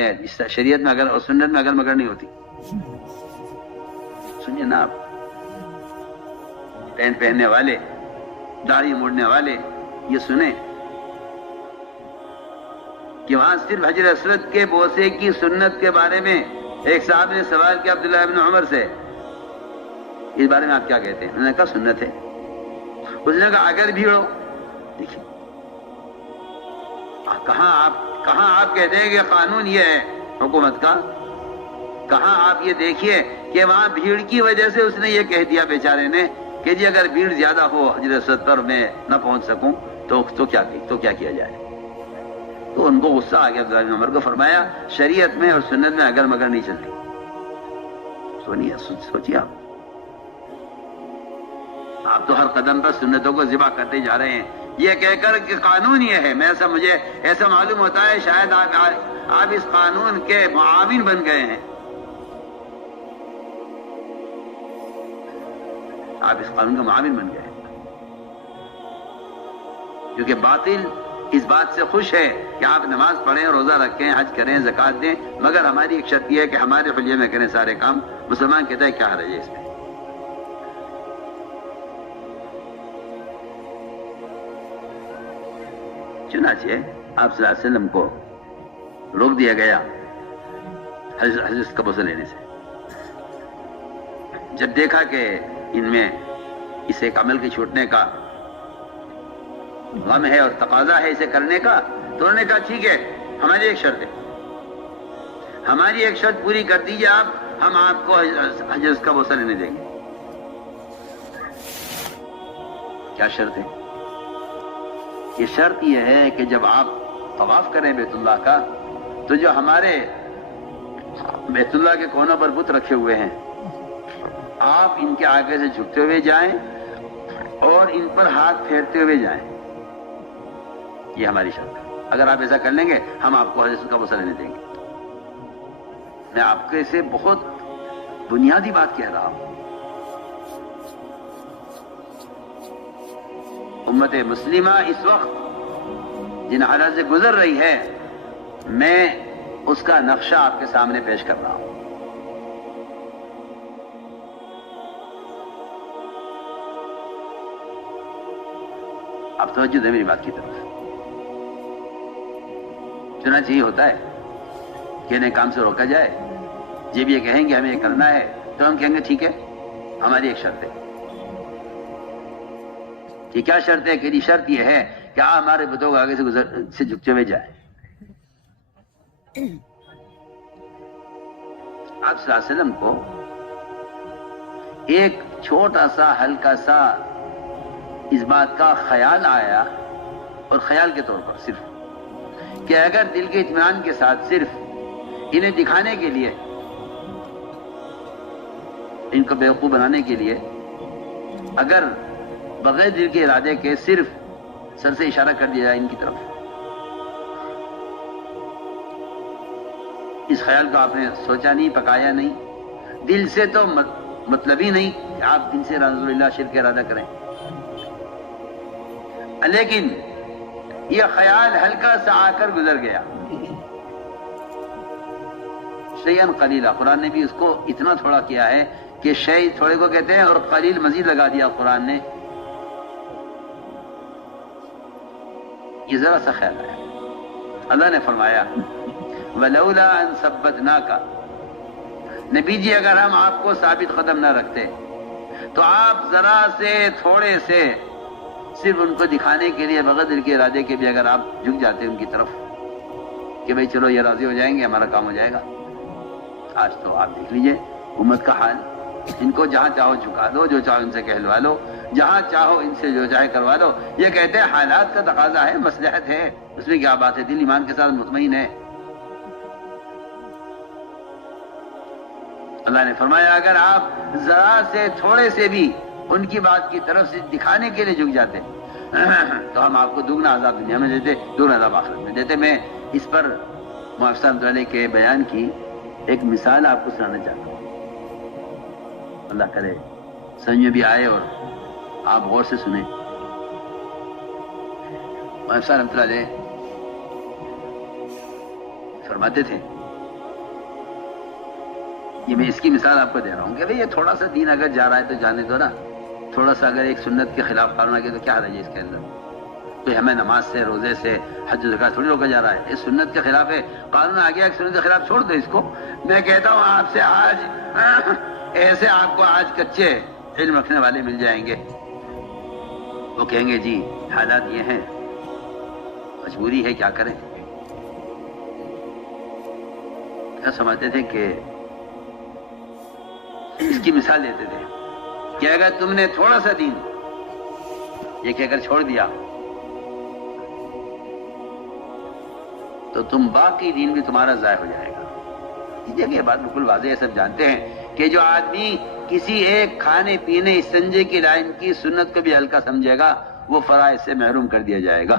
اس شریعت میں اگر اور سنت میں اگر مگر نہیں ہوتی. سنیے نا آپ، پین پہننے والے، داڑھی موڑنے والے یہ سنیں کہ وہاں صرف حجر اسود کے بوسے کی سنت کے بارے میں ایک صاحب نے سوال کیا عبداللہ ابن عمر سے، اس بارے میں آپ کیا کہتے ہیں؟ انہوں نے کہا سنت ہے. اس نے کہا اگر بھیڑ ہو. دیکھیے کہاں آپ کہتے ہیں کہ قانون یہ ہے حکومت کا، کہاں آپ یہ دیکھیے کہ وہاں بھیڑ کی وجہ سے اس نے یہ کہہ دیا بیچارے نے کہ جی اگر بھیڑ زیادہ ہو حجر اسود پر میں نہ پہنچ سکوں تو کیا کیا جائے. تو ان کو غصہ آ گیا. عبداللہ بن عمر کو فرمایا شریعت میں اور سنت میں اگر مگر نہیں چلتی. سوچیے آپ تو ہر قدم پر سنتوں کو ذبح کرتے جا رہے ہیں یہ کہہ کر کہ قانون یہ ہے. مجھے ایسا معلوم ہوتا ہے شاید آپ اس قانون کے معاون بن گئے ہیں. آپ اس قانون کا معاون بن گئے ہیں کیونکہ باطل اس بات سے خوش ہے کہ آپ نماز پڑھیں، روزہ رکھیں، حج کریں، زکوٰۃ دیں، مگر ہماری ایک شرط یہ ہے کہ ہمارے حلیے میں کریں سارے کام. مسلمان کہتا ہے کیا حرج ہے اس میں؟ چنانچہ آپ صلی اللہ علیہ وسلم کو روک دیا گیا حضرت کا بوسہ لینے سے. جب دیکھا کہ ان میں اس ایک عمل کے چھوٹنے کا غم ہے اور تقاضا ہے اسے کرنے کا، تو انہوں نے کہا ٹھیک ہے ہماری ایک شرط ہے، ہماری ایک شرط پوری کر دیجیے آپ، ہم آپ کو حضرت کا بوسہ لینے دیں گے. کیا شرط ہے؟ یہ شرط یہ ہے کہ جب آپ طواف کریں بیت اللہ کا تو جو ہمارے بیت اللہ کے کونوں پر بت رکھے ہوئے ہیں آپ ان کے آگے سے جھکتے ہوئے جائیں اور ان پر ہاتھ پھیرتے ہوئے جائیں. یہ ہماری شرط ہے. اگر آپ ایسا کر لیں گے ہم آپ کو حضرت کا بوسہ لینے دیں گے. میں آپ کے سے بہت بنیادی بات کہہ رہا ہوں. امت مسلمہ اس وقت جن حالات سے گزر رہی ہے میں اس کا نقشہ آپ کے سامنے پیش کر رہا ہوں. اب توجہ دے میری بات کی طرف. چنانچہ یہ ہوتا ہے کہ انہیں کام سے روکا جائے، جب یہ کہیں گے ہمیں یہ کرنا ہے تو ہم کہیں گے ٹھیک ہے ہماری ایک شرط ہے. کہ کیا شرط ہے؟ کہ جی شرط یہ ہے کہ آپ ہمارے بتوں کے آگے سے جھکتے ہوئے جائیں. آپ صلی اللہ علیہ وسلم کو ایک چھوٹا سا ہلکا سا اس بات کا خیال آیا، اور خیال کے طور پر صرف کہ اگر دل کے اطمینان کے ساتھ صرف انہیں دکھانے کے لیے، ان کو بیوقوف بنانے کے لیے، اگر بغیر دل کے ارادے کے صرف سر سے اشارہ کر دیا جائے ان کی طرف، اس خیال کو آپ نے سوچا نہیں، پکایا نہیں، دل سے تو مطلب ہی نہیں کہ آپ دل سے رضی اللہ شرک کا ارادہ کریں، لیکن یہ خیال ہلکا سا آ کر گزر گیا. شیئن قلیلا، قرآن نے بھی اس کو اتنا تھوڑا کیا ہے کہ شیء تھوڑے کو کہتے ہیں اور قلیل مزید لگا دیا قرآن نے. یہ ذرا سا خیال ہے. اللہ نے فرمایا وَلَوْلَا أَن ثَبَّتْنَاكَ، نبی جی اگر ہم آپ کو ثابت قدم نہ رکھتے تو آپ ذرا سے تھوڑے سے صرف ان کو دکھانے کے لیے بغیر دل کے ارادے کے بھی اگر آپ جھک جاتے ان کی طرف کہ بھئی چلو یہ راضی ہو جائیں گے ہمارا کام ہو جائے گا. آج تو آپ دیکھ لیجئے امت کا حال. ان کو جہاں چاہو جھکا دو، جو چاہو ان سے کہلوا لو، جہاں چاہو ان سے جو چاہے کروا دو. یہ کہتے ہیں حالات کا تقاضا ہے، مصلحت ہے، اس میں کیا بات ہے، دل ایمان کے ساتھ مطمئن ہے. اللہ نے فرمایا اگر آپ ذرا سے تھوڑے سے بھی ان کی بات کی طرف سے دکھانے کے لیے جھک جاتے تو ہم آپ کو دگنا عذاب دنیا میں دیتے، دگنا عذاب آخرت میں دیتے. میں اس پر معاف صاحب علیہ کے بیان کی ایک مثال آپ کو سنانا چاہتا ہوں. اللہ کرے سمجھ میں بھی آئے اور آپ غور سے سنیں. معاف صاحب علیہ فرماتے تھے یہ میں اس کی مثال آپ کو دے رہا ہوں کہ بھئی یہ تھوڑا سا دین اگر جا رہا ہے تو جانے دو نا. تھوڑا سا اگر ایک سنت کے خلاف قانون آ گیا تو کیا حرج ہے اس کے اندر؟ کوئی ہمیں نماز سے روزے سے حج و زکات تھوڑی روکا جا رہا ہے. یہ سنت کے خلاف ہے، قانون آ گیا ایک سنت کے خلاف، چھوڑ دو اس کو. میں کہتا ہوں آپ سے آج ایسے آپ کو آج کچے علم رکھنے والے مل جائیں گے، وہ کہیں گے جی حالات یہ ہیں، مجبوری ہے، کیا کریں. کیا سمجھتے تھے کہ اس کی مثال دیتے تھے کہ اگر تم نے تھوڑا سا دین یہ کہہ کر چھوڑ دیا تو تم باقی دین بھی تمہارا ضائع ہو جائے گا. اس جگہ یہ بات بالکل واضح ہے، سب جانتے ہیں کہ جو آدمی کسی ایک کھانے پینے استنجے کی لائن کی سنت کو بھی ہلکا سمجھے گا وہ فرائض سے محروم کر دیا جائے گا.